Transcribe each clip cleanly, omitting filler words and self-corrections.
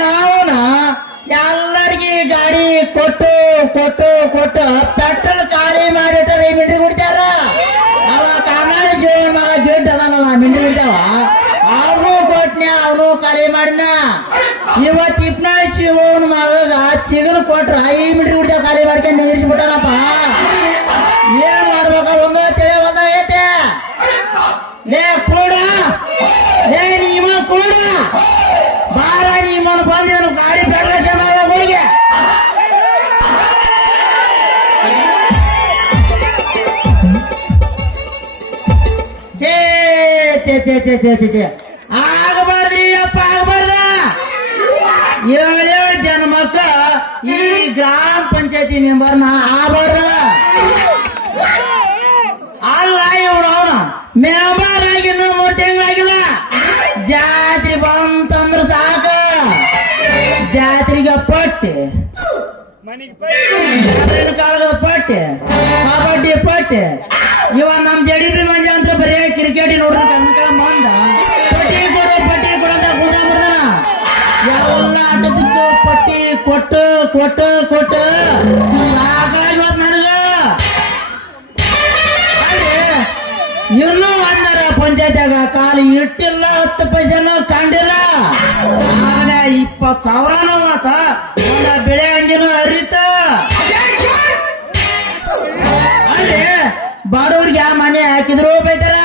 ನಾವುನ ಎಲ್ಲರಿಗೆ ಗಾಡಿ ಕೊಟ್ಟು ಕೊಟ್ಟು ಕೊಟ್ಟು ಪೆಟ್ರೋಲ್ ಖಾಲಿ ಮಾಡಿಟ್ಟಾರ ಈ ಮಿಂಡ್ರಿ ಕುಡ್ತಾರ. ಅವ ಕಾಂಗ್ರೆಸ್ ಜೀವ ಮಗ ಗಿಡ್ ಅದಾನಲ್ಲ ಮಿಂಡ್ರಿ ಕುಡ್ತಾವ ಅವನು ಕೊಟ್ನ ಅವನು ಖಾಲಿ ಮಾಡಿನ. ಇವತ್ತು ಇಪ್ನಾಳ್ ಶಿವನ ಮಗ ಚಿಗರು ಕೊಟ್ರ ಈ ಮಿಂಡ್ರಿ ಕುಡ್ತಾವ ಖಾಲಿ ಮಾಡ್ಕೊಂಡು ನಿಲ್ಲಿಸ್ಬಿಟ್ಟಾನಪ್ಪ. ಏನ್ ಮಾಡ್ಬೇಕ ಒಂದು ತಿಳಿ ಒಂದಾಗೈತೆ. ಲೇ ಕೂಡ ಲೇ ನೀಮ ಕೂಡ ಬಾರ ನೀಮನು ಬಂದು ನಾನು ಗಾಡಿ ಪೆಟ್ರೋಲ್ ಹೋಗಿ ಆಗಬಾರ್ದ್ರಿ ಅಪ್ಪ ಆಗಬಾರ್ದ. 7 ಜನ್ಮಕ್ಕ ಈ ಗ್ರಾಮ ಪಂಚಾಯತಿ ಮೆಂಬರ್ನ ಆಗಬಾರ್ದ. ಅಲ್ಲ ಇವನು ಅವನು ಮೆಂಬರ್ ಆಗಿನ 3 ತಿಂಗಳಾಗಿಲ್ಲ. ಜಾತ್ರೆ ಬಂತಂದ್ರ ಸಾಕ ಜಾತ್ರೆಗೆ ಪಟ್ಟಿ ಕಾಲದ ಪಟ್ಟಿ ಕಬಡ್ಡಿ ಪಟ್ಟಿ. ಇವ ನಮ್ ಜಡಿಪಿ ಮಂಜ ಅಂತ ಬರೀ ಕ್ರಿಕೆಟ್ ನೋಡ್ರಿ ಕನಕ ಮಂದ ಪಟ್ಟಿ ಕೊಡು ಪಟ್ಟಿ ಕೊಡಂತ ಕೂಡ ಬರ್ದಾನ. ಎಲ್ಲ ಆಟದಕ್ಕೂ ಪಟ್ಟಿ ಕೊಟ್ಟು ಕೊಟ್ಟು ಕೊಟ್ಟು ಸಾಕಾಗಿ ನನಗ. ಇನ್ನೂ ಒಂದರ ಪಂಚಾಯತ್ಯಾಗ ಕಾಲು ಇಟ್ಟಿಲ್ಲ 10 ಪೈಸೆನೂ ಕಂಡಿಲ್ಲ. ಆಮೇಲೆ 20,000 ಮಾತ ಬೆಳೆ ಹಂಗಿನ ಹರಿತ. ಅಲ್ಲಿ ಬಡವ್ರಿಗೆ ಮನೆ ಹಾಕಿದ್ರು ಬೈತಾರ,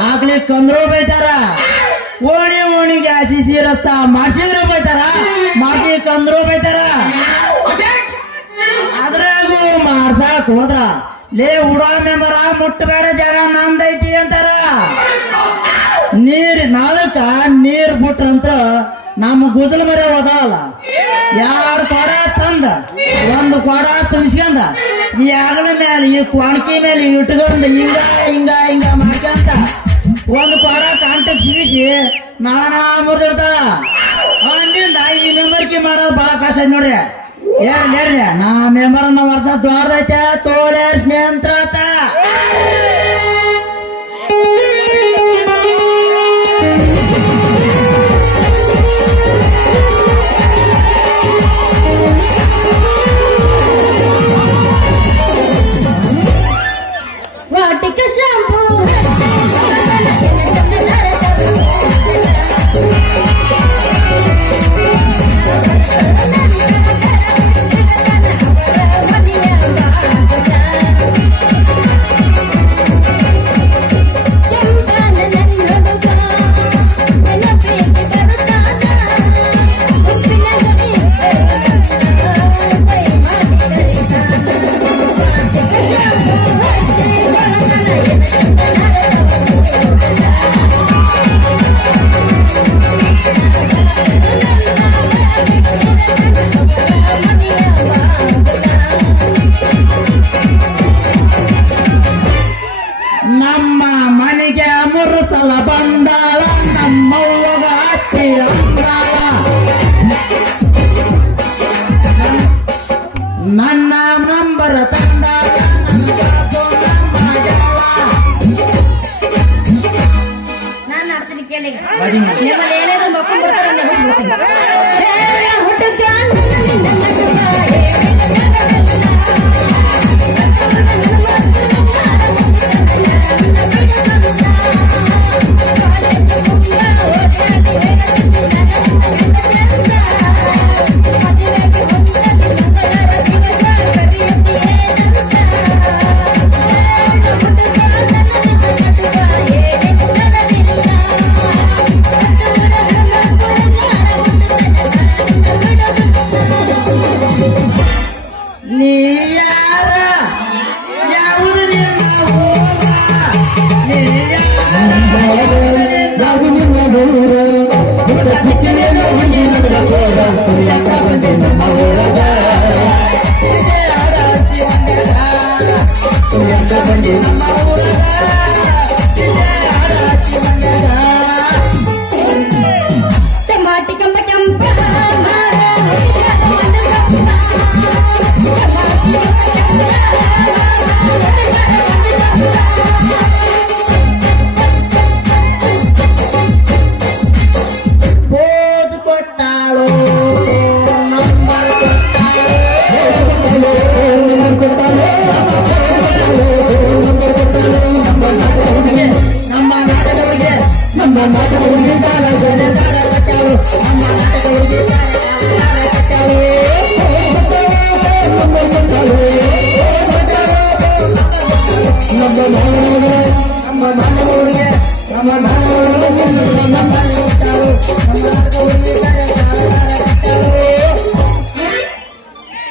ಹಾಕ್ಲಿಕ್ಕಂದ್ರು ಬೈತಾರ. ಓಣಿಗೆ ಹಸಿಸಿ ರಸ್ತ ಮಾಡ್ಸಿದ್ರು ಬೈತಾರ, ಮಾಡ್ಲಿಕ್ಕಂದ್ರು ಬೈತಾರ. ಅದ್ರಾಗೂ ಮಾಡ್ಸಾಕ್ ಹೋದ್ರ ಲೇ ಉಡಾ ಮೆಂಬರ ಮುಟ್ಟಬೇಡ ಜಾಗ ನಮ್ದೈತಿ ಅಂತಾರ. ನಾಳಕ್ಕ ನೀರ್ ಬಿಟ್ರಂತ್ರ ನಮ್ಮ ಗುಜಲ್ ಮರೆ ಓದಲ್ಲ. 2 ಕೊಡ ತಂದ 1 ಕೊಡ ತುಂಬಿಸ್ಕೊಂಡ ಈ ಅಗಲ ಮೇಲೆ ಈ ಕೊಣಕಿ ಮೇಲೆ ಇಟ್ಕೊಂಡು ಹಿಂಗ ಹಿಂಗ ಹಿಂಗ ಮಾಡ್ಕೊಂತ 1 ಕೊಡ ಕಾಂಟಕ್ ಸಿಗಿಸಿ ನಾನಾ ಮುರಿದಿಡ್ತಾರ. ಅಂದಿಂದ ಈ ಮೆಂಬರ್ಕಿ ಮಾಡೋದು ಬಹಳ ಕಷ್ಟ ನೋಡ್ರಿ. ಏರ್ರಿ ನಾ ಮೆಂಬರ್ನ ವರ್ಷ ದ್ವಾರದೈತೆ ತೋಲೆ ಸ್ನೇಹಿತ. ವಾಟಿಕ ಶಾಂಪೂ ನಮ್ಮ ಮನೆಗೆ 3 ಸಲ ಬಂದಾಳ ನಮ್ಮವ್ವಗ ಅತ್ತಿ ಅಂದಾಳ. ನನ್ನ ನಂಬರ ತಂದಾಳ ನಾನು ಆಡ್ತೀನಿ ಕೇಳಿ. ನಿಮ್ಮಲ್ಲಿ ಏನಾದ್ರು ಮಕ್ಕಳು ಬಿಡ್ತಾರೆ ನೀ ಯಾರ ಯಾವುದು ಟಮಾಟಿ ಕಂಬ ಕೆಂಪ ಹುಡುಗಿ ಕಾಲ ಜೊತೆ ಕಟ್ಟಾಳು ನಮ್ಮ ನಾಟಕ ಹುಡುಗಿ ಕಾಲ ಕಟ್ಟಾಳು ನಮ್ಮ ಮನೆಯವ್ರಿಗೆ ನಮ್ಮ ಮನೆಯವ್ರಿಗೆ ನಮ್ಮ ಮನೆಯವ್ರಿಗೆ ನಮ್ಮ ಮನೆ ಕಟ್ಟಾಳು ನಮ್ಮ ನಾಟಕ ಹುಡುಗಿ ಕಟ್ಟಾಳು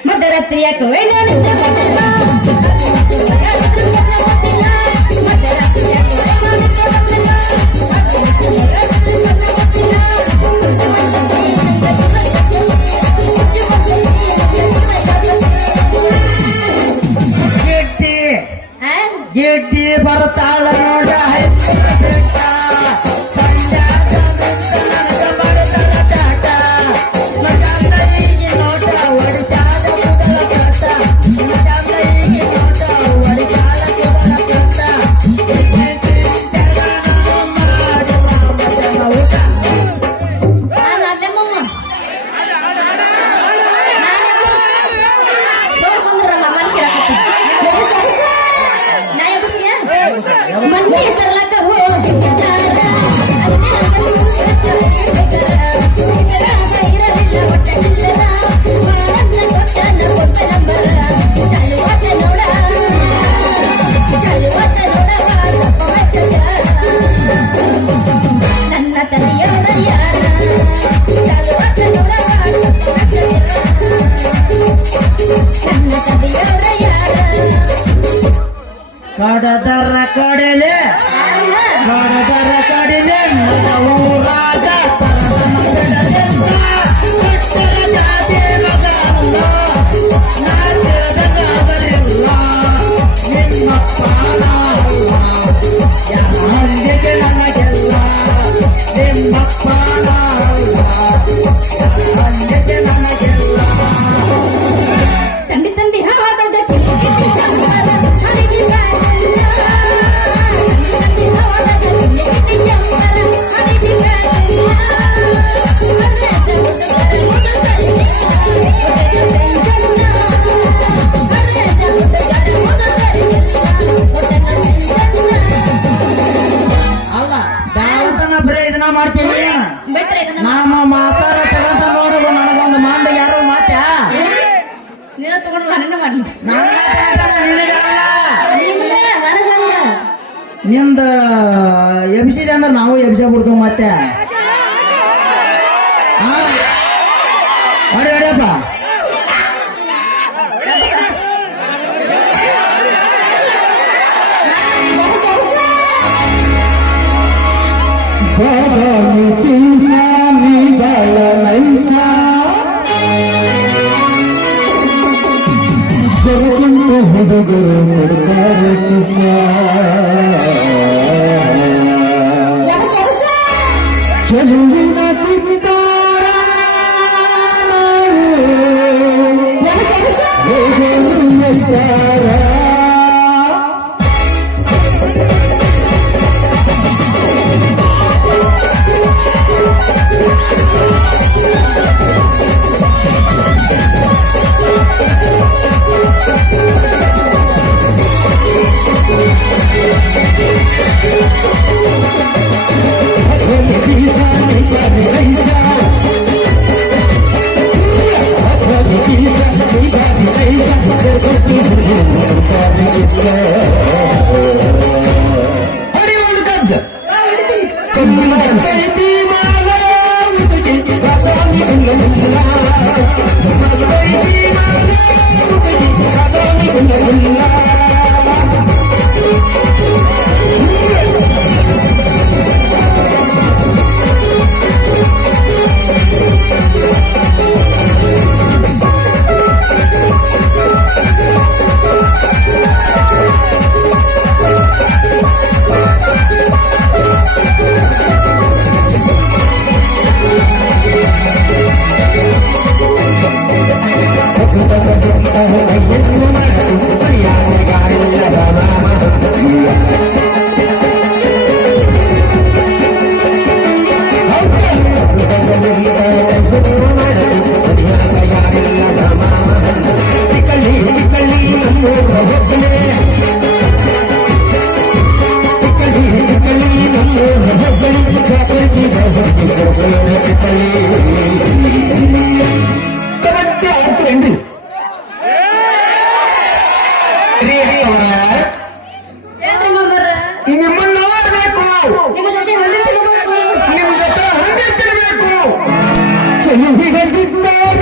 ಮಧ್ಯರಾತ್ರಿಯ ಕೋಯಿಲ ಗಿಡ್ಡಿ ಬರ್ತಾಳ ನೋಡ ಮಂಡಿ ಸಲಕ ನನ್ನ ತಲೆಯೋರ ಯಾರ ನನ್ನ ತಲೆಯೋರ ಯಾರ ಕಡದರ ಕಡೆಲೆ ಕಡದರ ಕಡೆಲೆ ಊರಾದ ನಿಮ್ಮಪ್ಪ ಹಂದಿಗೆ ನನಗೆಲ್ಲ ನಿಮ್ಮಪ್ಪ ಹಂದಿಗೆ ನನಗೆಲ್ಲ ತಂಡಿ ತಂಡಿ ಹಾವಾದ ಅಲ್ಲ ದಾವತನ ಬರೀ ಇದನ್ನ ಮಾಡ್ತೀನಿ ಬೆಟ್ರೆ ಇದನ್ನ ನಮ್ಮ ಮಾತಾರ ತಗೊಂತ ನೋಡುವ ನನಗೊಂದು ಮಾಂದ ಯಾರೋ ಮಾತ ನೀನು ತಗೊಂಡು ನನ್ನ ಮಾಡ್ಲಿ ನಿಂದ ಎಬ್ಸಿದೆ ಅಂದ್ರೆ ನಾವು ಎಬ್ಸ ಬಿಡ್ತೀವಿ ಮತ್ತೆ ಅಡಿ ಅಡಿಯಪ್ಪ ಹುಡುಗರು ಹುಡುಗಾರೆ ಚೆಲುವಿನ ತಿಂದಾರ ಕರೆಕ್ಟ್ ಆಯ್ತೇನ್ರಿ ಏನ್ರಿ ಮಾಮರ ನಿಮ್ಮನ್ನ ನೋಡ್ಬೇಕು ನಿಮ್ಮ ಜೊತೆ ಹೊಂದಿ ತಿನ್ಬೇಕು ನಿಮ್ ಜೊತೆ ಹಂಗೆ ತಿರ್ಬೇಕು ಚೆಲುವಿನ ಚಿತ್ತಾರ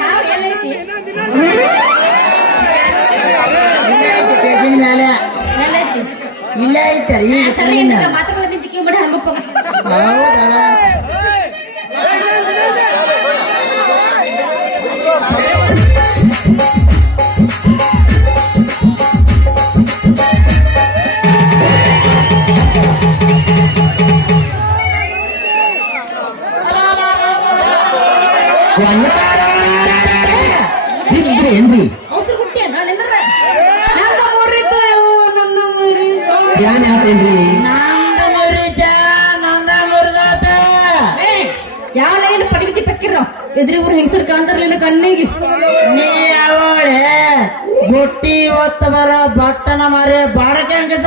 ಹಾವು ಎಲ್ಲೈತಿ ಸ್ಟೇಜಿನ ಮೇಲೆ ಎಲ್ಲೈತಿ ಇಲ್ಲೇ ಐತರಿ ಈಗ ಸರಿ ಸರಿನ ಮಾತಾಡೋದು ನಿಂತಿಕ್ಕಿ ಬಿಡಿ ಹಂಗಪ್ಪ ಹೌದಲ್ಲ ಇದ್ರೇನ್ರಿ ಅವಸರ ಹುಟ್ಟಿ ನಾನೆಂದ್ರ ನನ್ನ ಊರಿದ್ದು ನನ್ನ ಊರಿದ್ದು ಯಾನ್ ಯಾಕೇನ್ರಿ ಯಾವ ಲೈನ್ ಪಡಿಬಿದ್ದಿ ಪಕ್ಕಿರ ಎದುರಿ ಊರು ಹೆಂಗಸರ್ ಕಾಂತಾರಲಿಲ್ಲ ಕಣ್ಣಿಗೆ ನೀ ಅವಳೆ ಬುಟ್ಟಿ ಒತ್ತ ಬರೋ ಬಟ್ಟನ ಮಾರಿ ಬಾಡಕೆ ಅಂಕಸ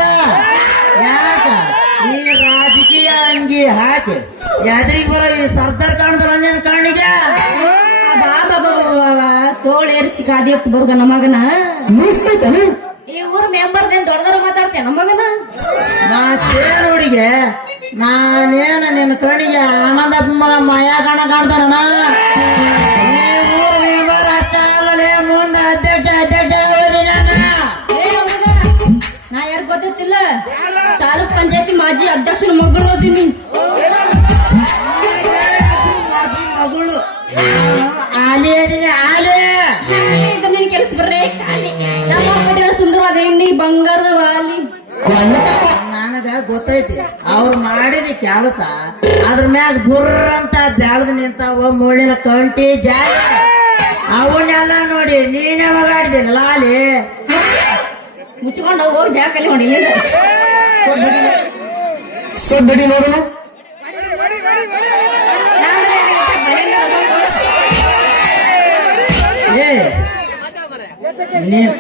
ಯಾಕ ಈ ರಾಜಕೀಯ ಅಂಗಿ ಹಾಕಿ ಎದುರಿಗೆ ಬರೋ ಈ ಸರ್ದಾರ್ ಕಾಣದ್ರ ನಿನ್ ಕಣ್ಣಿಗೆ ಬಾಬಾ ತೋಳೇರಿಸಿ ಕಾದಿಟ್ಟು ಬರ್ಗ ನಮಗನ ಮುಗಿಸ್ತೈತನ ಈ ಊರ್ ಮೆಂಬರ್ದೇನ್ ದೊಡ್ಡದವ್ರು ಮಾತಾಡ್ತೇನೆ ನಮಗನ ನಾ ಕೇಳುಡಿಗೆ ನಾನೇನ ನಿನ್ನ ಕಣ್ಣಿಗೆ ಆನಂದಪ್ಪ ಮಗ ಮಾಯಾ ಕಣ ಕಾಣ್ತಾನ ಈ ಊರ್ ಮೆಂಬರ್ ಅಷ್ಟ ಅಲ್ಲಲೇ ಮುಂದೆ ಅಧ್ಯಕ್ಷ ಆಗೋದಿ ನಾನು ಏ ಹುಡುಗ, ನಾ ಯಾರು ಗೊತ್ತಿಲ್ಲ ತಾಲೂಕ್ ಪಂಚಾಯತಿ ಮಾಜಿ ಅಧ್ಯಕ್ಷನ ಮಗಳು ಅದೀನಿ ಮಗಳು ಆಲಿ ಅದೀನಿ ಆಲಿ ನಿನ್ ಕೆಲಸ ಬರ್ರೆ ಖಾಲಿ ನಮ್ಮ ಪಟೇಲ ಸುಂದರವಾದ ಎಣ್ಣಿ ಬಂಗಾರದ ವಾಲಿ ನನಗ ಗೊತ್ತೈತಿ ಅವ್ರು ಮಾಡಿದ ಕೆಲಸ ಅದ್ರ ಮ್ಯಾಗ ಬುರ್ರ ಅಂತ ಬೆಳೆದು ನಿಂತಾವ ಮುಳ್ಳಿನ ಕಂಟಿ ಜಾಗ ಅವನ್ನೆಲ್ಲ ನೋಡಿ ನೀನ್ ಯಾವಾಗ ಆಡಿದಿಲ್ಲ ಲಾಲಿ ಮುಚ್ಕೊಂಡು ಹೋಗಿ ಜಾಕಲ್ಲಿ ಹೊಡಿ ಸೊಡ್ಡಿ ನೋಡೋಣ ಏ ನೀನ್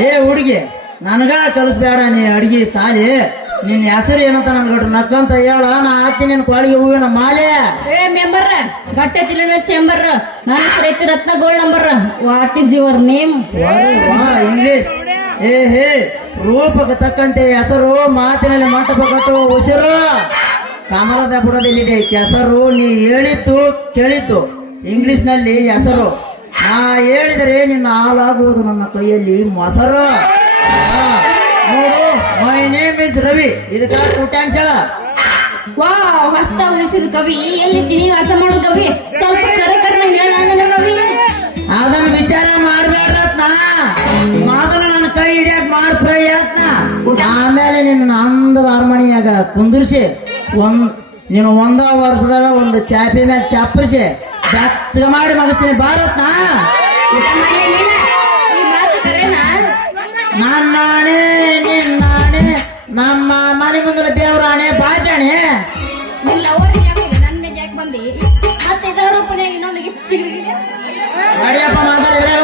ಏ ಹುಡುಗಿ ನನಗ ಕಲಿಸ್ಬೇಡ ನೀ ಅಡ್ಗಿ ಸಾಲಿ ನಿನ್ ಹೆಸರು ಏನಂತ ನನ್ಗಟ್ಟು ನಕ್ಕಂತ ಹೇಳ ನಾ ಹಾಕಿ ನಿನ್ ಕೊಳಿಗೆ ಹೂವಿನ ಮಾಲೆ ಏ ಮೆಂಬರ್ ಗಟ್ಟೆ ತಿಲಿನ ಚೇಂಬರ್ ನನ್ನ ಹೆಸರು ಐತಿ Ratna gold number what is your name English ಏ ಹೇ ರೂಪಕ್ಕೆ ತಕ್ಕಂತೆ ಹೆಸರು ಮಾತಿನಲ್ಲಿ ಮಂಟಪ ಕಟ್ಟುವ ಉಸಿರು ಕಮಲದ ಬುಡದಲ್ಲಿದೆ ಕೆಸರು ನೀ ಹೇಳಿದ್ದು ಕೇಳಿದ್ದು ಇಂಗ್ಲಿಷ್ ನಲ್ಲಿ ಹೆಸರು ನಾ ಹೇಳಿದರೆ ನಿನ್ನ ಹಾಲಾಗುವುದು ನನ್ನ ಕೈಯಲ್ಲಿ ಮೊಸರು ನೋಡು ಮೈ ನೇಮ್ ಇಸ್ ರವಿ ಇದಕ್ಕ ಕುಟ್ಯಾನ್ಸ್ ಹೇಳ ವಾ ಹೊಸ್ತ ಉಳಿಸಿದ ಕವಿ ಎಲ್ಲಿದ್ದೀನಿ ವಾಸ ಮಾಡೋ ಕವಿ ಸ್ವಲ್ಪ ಕರೆ ಹೇಳ ನನ್ನ ಕವಿ ಅದನ್ನ ವಿಚಾರ ಮಾಡ್ಬೇಡ್ರತ್ನ ಮೊದಲು ನನ್ನ ಕೈ ಹಿಡಿಯಕ್ ಮಾಡ್ ಆಮೇಲೆ ನಿನ್ನ ಅಂದದ ಅರಮನೆಯಾಗ ಕುಂದಿರ್ಸಿ ನೀನು ಒಂದ ವರ್ಷದಾಗ ಒಂದು ಚಾಪಿ ಮೇಲೆ ಚಾಪರಿಸಿ ಬೆಚ್ಚಗ ಮಾಡಿ ಮಗಿಸ್ತೀನಿ ಭಾರತ್ನ. ಈ ಮಾತು ಕರೆನಾ? ನನ್ನಾಣೆ ನಿನ್ನಾಣೆ ನಮ್ಮ ಮನೆ ಮುಂದಿನ ದೇವರಾಣೆ ಬಾಜಾಣೆ. ನಿನ್ನ ಲವರಿಗೆ ಯಾಕೆ ನನ್ನ ಯಾಕೆ ಬಂದಿ ಮತ್ತೆ ಇದೇ ರೂಪನೇ ಇನ್ನೊಂದು ಗಿಫ್ಟ್ ಸಿಗಲಿಲ್ಲ. ಅಡಿಯಪ್ಪ ಮಾತಾಡಿದ್ರೆ